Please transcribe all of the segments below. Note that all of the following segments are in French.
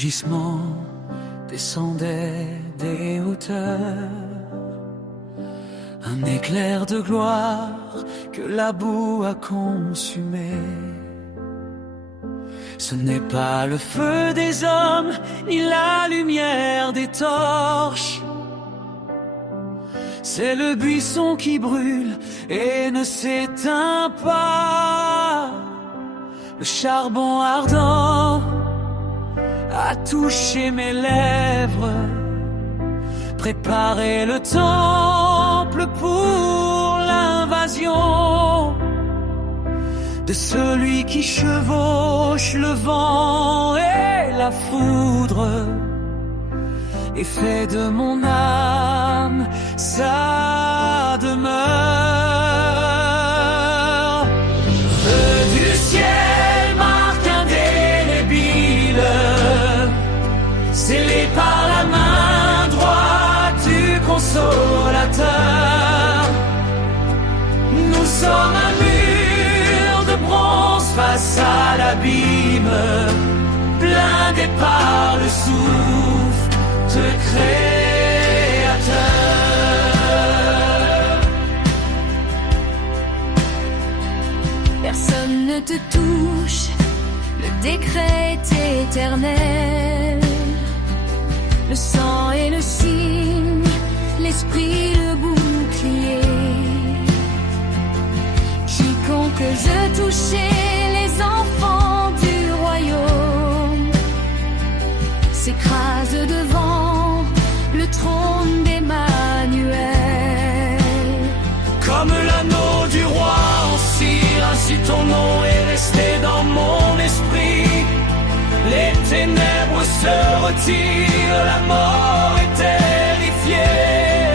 rugissement descendait des hauteurs. Un éclair de gloire que la boue a consumé. Ce n'est pas le feu des hommes, ni la lumière des torches. C'est le buisson qui brûle et ne s'éteint pas. Le charbon ardent a touché mes lèvres. Préparer le temple pour l'invasion de celui qui chevauche le vent et la foudre et fait de mon âme sa demeure. Feu du ciel marque indélébile, scellé par la main droite du consolateur. Nous sommes un mur de bronze face à l'abîme, blindé par le souffle créateur. Personne ne te touche, le décret est éternel. Le sang et le signe, l'esprit, le bouclier. Quiconque je touchais, les enfants du royaume s'écrase devant le trône d'Emmanuel. Comme l'anneau du roi en cire, ainsi ton nom est resté dans mon esprit. Les ténèbres se retirent, la mort est terrifiée,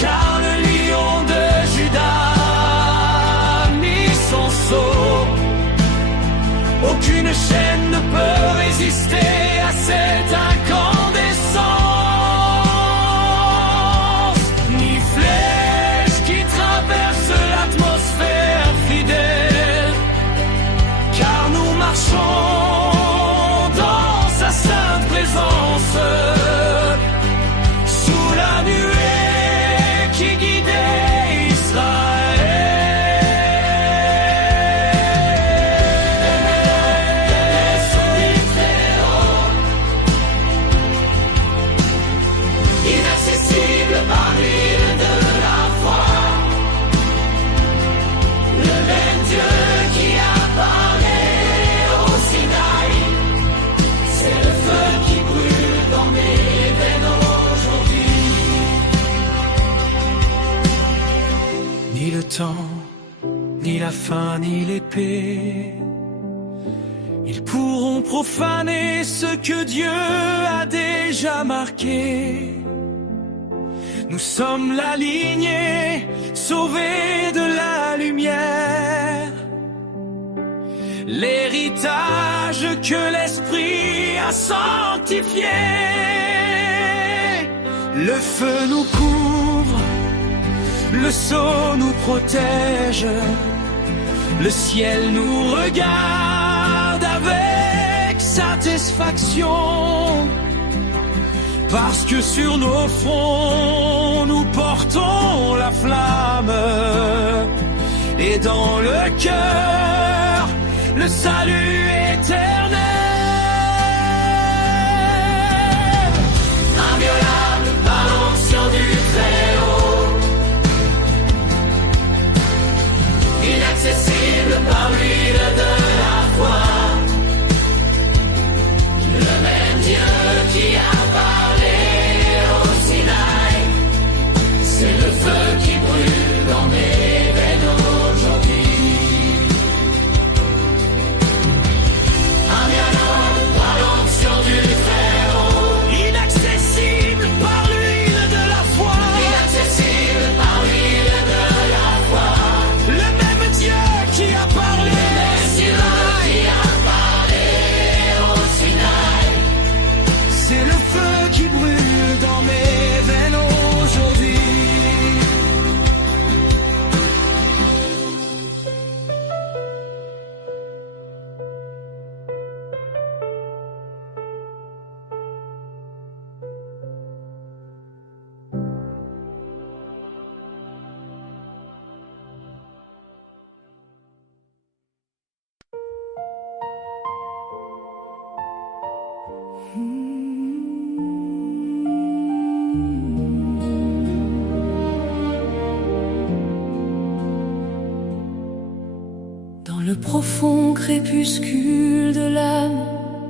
car le lion de Juda a mis son sceau. Aucune chaîne ne peut résister à cette incandescence, ni flèche qui traverse l'atmosphère fidèle, car nous marchons dans sa sainte présence, sous la nuée qui guidait Israël. Inaccessible par l'île de la foi, le même Dieu qui a parlé au Sinaï, c'est le feu qui brûle dans mes veines aujourd'hui. Ni le temps, ni la faim, ni l'épée, ils pourront profaner ce que Dieu a déjà marqué. Nous sommes la lignée sauvée de la lumière, l'héritage que l'Esprit a sanctifié. Le feu nous couvre, le sceau nous protège, le ciel nous regarde avec satisfaction. Parce que sur nos fronts, nous portons la flamme, et dans le cœur, le salut éternel. Inviolable par l'onction du Très-Haut, inaccessible par l'huile de la foi, le même Dieu qui a parlé au Sinaï, c'est le feu qui brûle dans mes veines aujourd'hui. Inviolable profond crépuscule de l'âme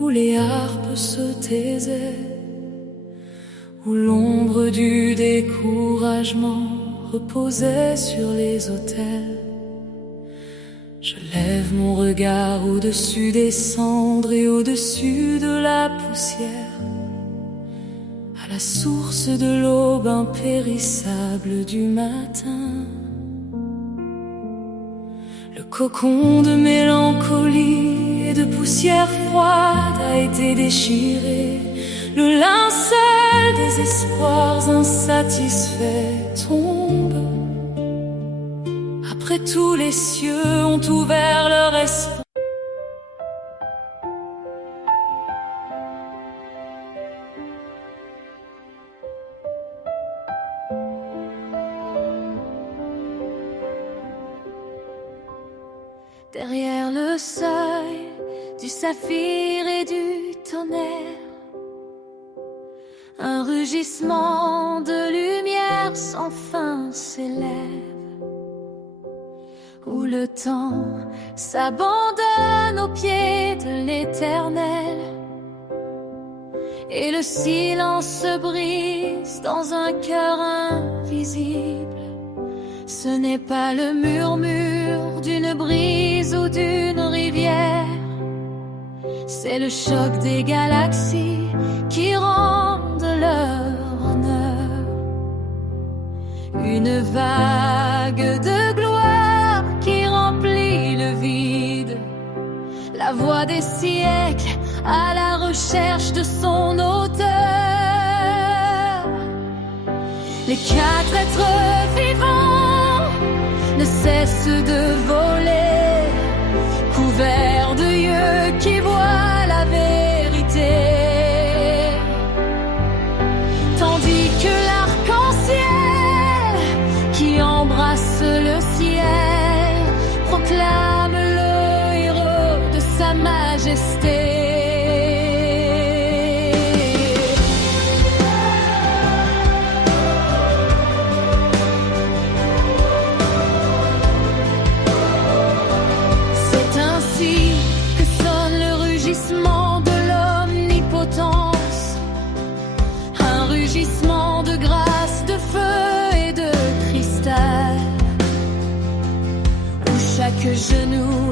où les harpes se taisaient, où l'ombre du découragement reposait sur les autels. Je lève mon regard au-dessus des cendres et au-dessus de la poussière, à la source de l'aube impérissable du matin. Le cocon de mélancolie et de poussière froide a été déchiré. Le linceul des espoirs insatisfaits tombe. Après tout, les cieux ont ouvert leur espace. Derrière le seuil du saphir et du tonnerre, un rugissement de lumière sans fin s'élève, où le temps s'abandonne aux pieds de l'Éternel, et le silence se brise dans un cœur invisible. Ce n'est pas le murmure d'une brise ou d'une rivière, c'est le choc des galaxies qui rendent leur honneur. Une vague de gloire qui remplit le vide, la voix des siècles à la recherche de son auteur. Les quatre êtres vivants ne cessent de voler, couverts de yeux qui voient la vérité, tandis que l'arc-en-ciel qui embrasse le ciel proclame le héros de sa majesté. De grâce, de feu et de cristal, où chaque genou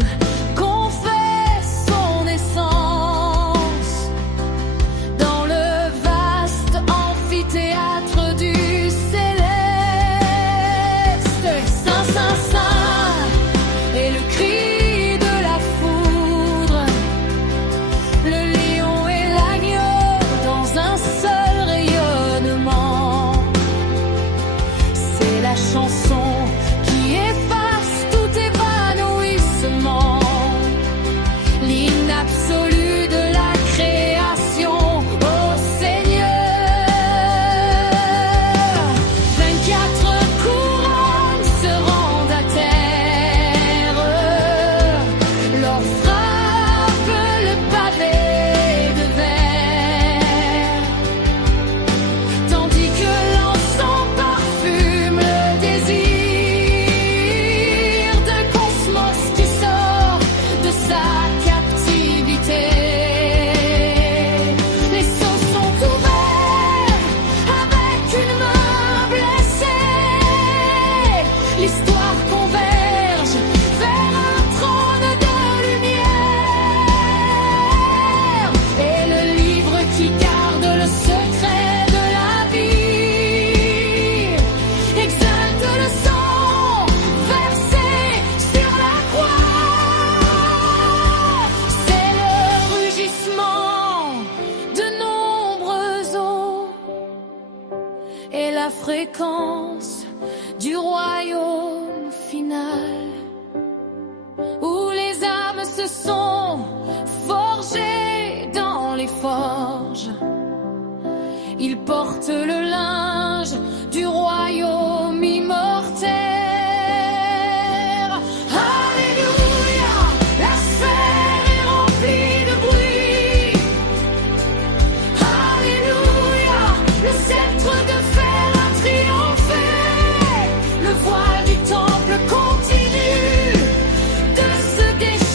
confesse son essence, dans le vaste amphithéâtre du céleste. Saint, Saint, Saint, et le cri de la foudre, le lion et l'agneau dans un seul rayonnement. C'est la chanson qui efface tout évanouissement, l'hymne absolu de la création au Seigneur. 24 couronnes se rendent à terre, leur frappe le pavé de verre, tandis que l'encens parfume le désir de cosmos qui sort de sa captivité. Les cieux sont ouverts avec une main blessée, l'histoire converge vers un trône de lumière, et le livre qui garde le secret de la vie exalte le sang versé sur la croix. C'est le rugissement de nombreuses eaux et la fréquence du royaume final, où les âmes se sont forgées dans les forges. Ils portent le linge du royaume immortel. Alléluia, la sphère est remplie de bruit. Alléluia, le sceptre de fer a triomphé. Le voile du temple continue de se déchirer.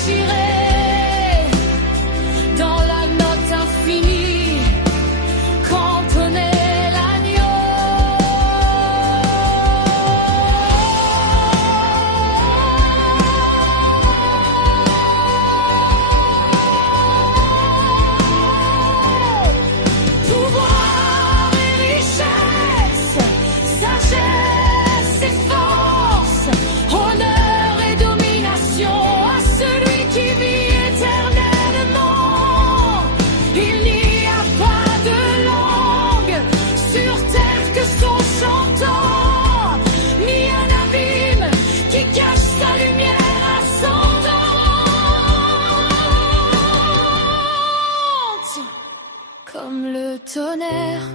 tonnerre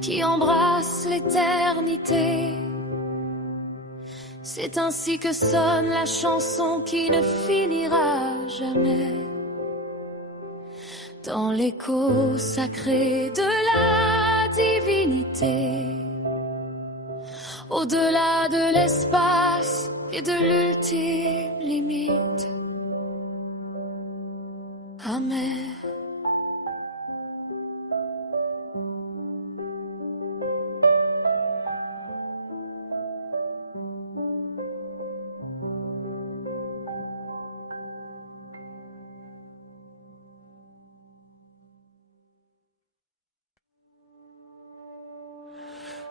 qui embrasse l'éternité. C'est ainsi que sonne la chanson qui ne finira jamais. Dans l'écho sacré de la divinité, au-delà de l'espace et de l'ultime limite. Amen.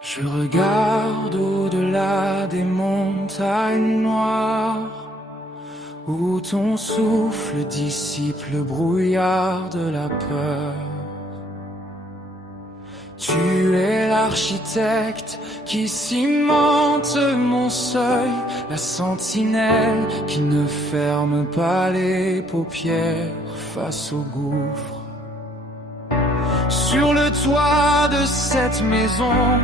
Je regarde au-delà des montagnes noires, où ton souffle dissipe le brouillard de la peur. Tu es l'architecte qui cimente mon seuil, la sentinelle qui ne ferme pas les paupières face au gouffre. Sur le toit de cette maison,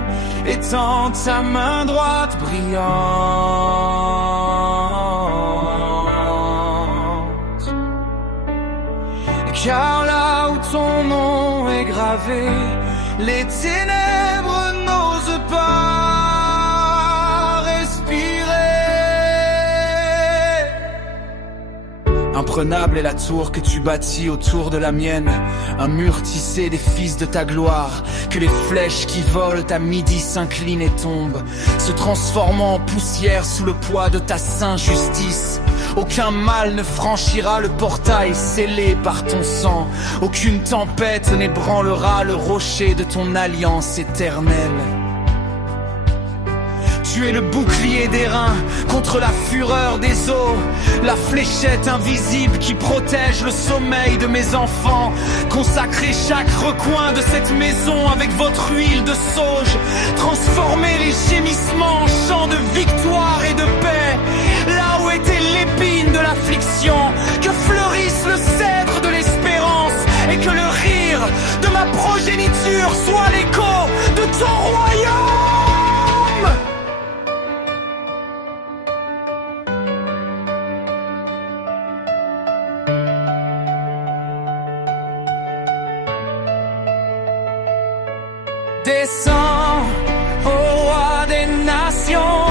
étends ta main droite brillante. Car là où ton nom est gravé, les ténèbres n'osent pas respirer. Imprenable est la tour que tu bâtis autour de la mienne, un mur tissé des fils de ta gloire, que les flèches qui volent à midi s'inclinent et tombent, se transformant en poussière sous le poids de ta sainte justice. Aucun mal ne franchira le portail scellé par ton sang, aucune tempête n'ébranlera le rocher de ton alliance éternelle. Tu es le bouclier d'airain contre la fureur des eaux, la fléchette invisible qui protège le sommeil de mes enfants. Consacrez chaque recoin de cette maison avec votre huile de sauge. Transformez les gémissements en chants de victoire et de paix. Là où était l'épine de l'affliction, que fleurisse le cèdre de l'espérance, et que le rire de ma progéniture soit l'écho de ton royaume. Descends, ô roi des nations,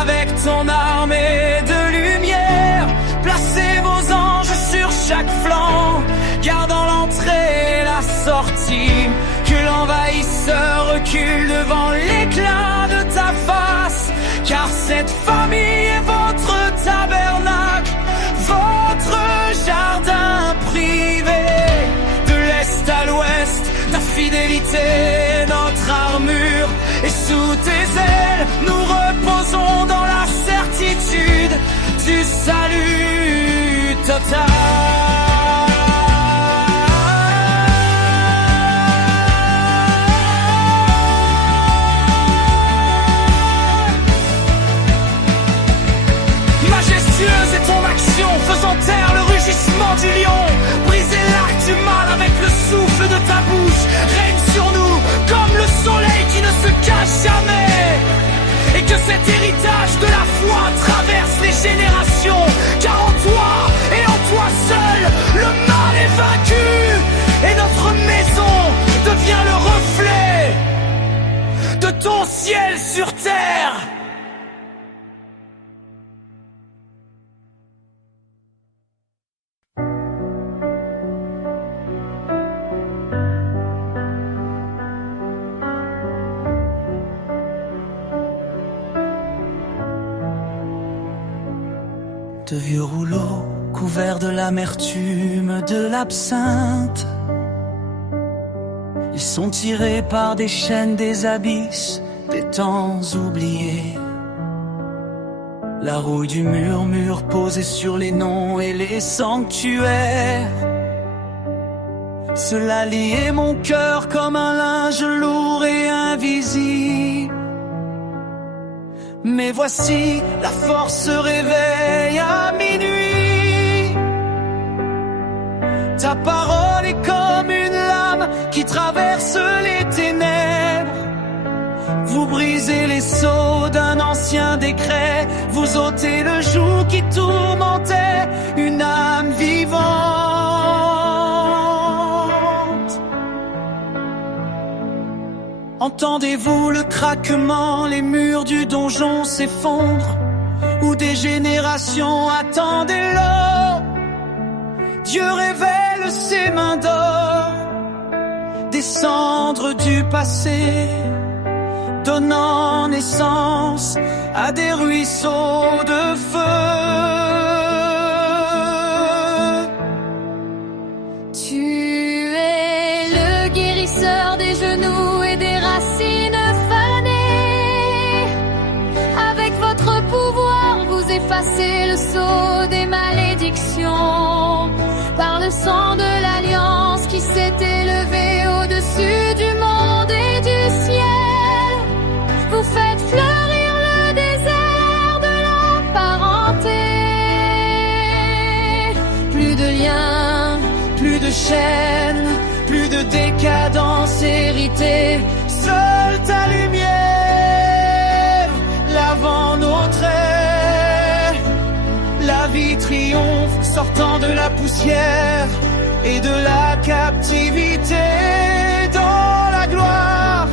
avec ton armée de lumière. Placez vos anges sur chaque flanc, gardant l'entrée et la sortie. Que l'envahisseur recule devant l'éclat de ta face, car cette famille est votre tabernacle, votre jardin privé. De l'est à l'ouest, ta fidélité, notre armure, et sous tes ailes, nous reposons dans la certitude du salut total. Majestueuse est ton action, faisant taire le rugissement du lion. Briser l'arc du mal avec le souffle de ta bouche. Règne sur nous comme le soleil qui ne se cache jamais. Et que cet héritage de la foi traverse les générations. Car en toi et en toi seul, le mal est vaincu. Et notre maison devient le reflet de ton ciel sur terre. De vieux rouleaux couverts de l'amertume de l'absinthe, ils sont tirés par des chaînes des abysses, des temps oubliés. La rouille du murmure posée sur les noms et les sanctuaires. Cela liait mon cœur comme un linge lourd et invisible. Mais voici, la force se réveille à minuit. Ta parole est comme une lame qui traverse traverse les ténèbres. Vous brisez les sceaux d'un ancien décret. Vous ôtez le joug qui tourmentait une âme vivante. Entendez-vous le craquement, les murs du donjon s'effondrent, où des générations attendaient l'or. Dieu révèle ses mains d'or, des cendres du passé, donnant naissance à des ruisseaux de feu. Tu es le guérisseur des genoux et des racines fanées. Avec votre pouvoir, vous effacez le sceau des malédictions. Par le sang de l'alliance qui s'est élevé au-dessus du monde et du ciel, vous faites fleurir le désert de la parenté. Plus de liens, Plus de chaînes, plus de décadence héritée. Seule ta lumière lavant nos traits. La vie triomphe sortant de la poussière et de la captivité, dans la gloire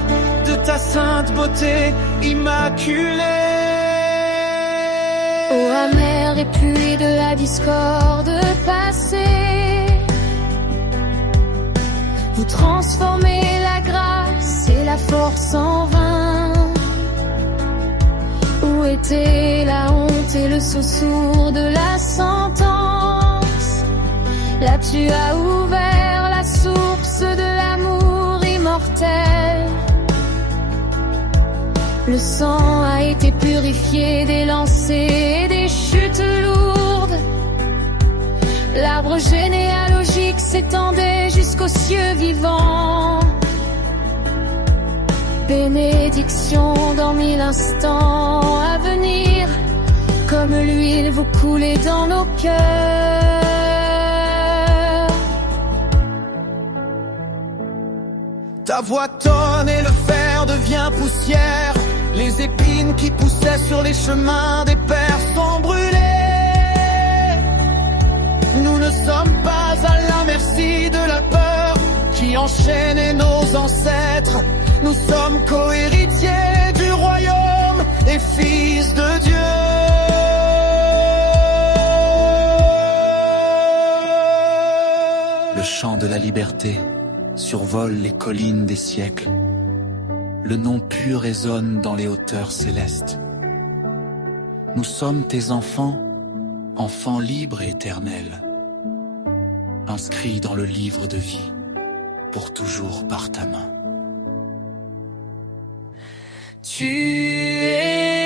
de ta sainte beauté immaculée. ô amer et pluie de la discorde passée, vous transformez la grâce et la force en vain. Où était la honte et le sceau sourd de la sentence? Là tu as ouvert la source de l'amour immortel. Le sang a été purifié des lancers et des chutes lourdes. L'arbre généalogique s'étendait jusqu'aux cieux vivants. Bénédiction dans 1000 instants à venir, comme l'huile vous coulez dans nos cœurs. Ta voix tonne et le fer devient poussière. Les épines qui poussaient sur les chemins des pères sont brûlées. Nous ne sommes pas à la merci de la peur qui enchaînait nos ancêtres. Nous sommes co-héritiers du royaume et fils de Dieu. Le chant de la liberté survole les collines des siècles. Le nom pur résonne dans les hauteurs célestes. Nous sommes tes enfants, enfants libres et éternels, inscrits dans le livre de vie, pour toujours par ta main. Tu es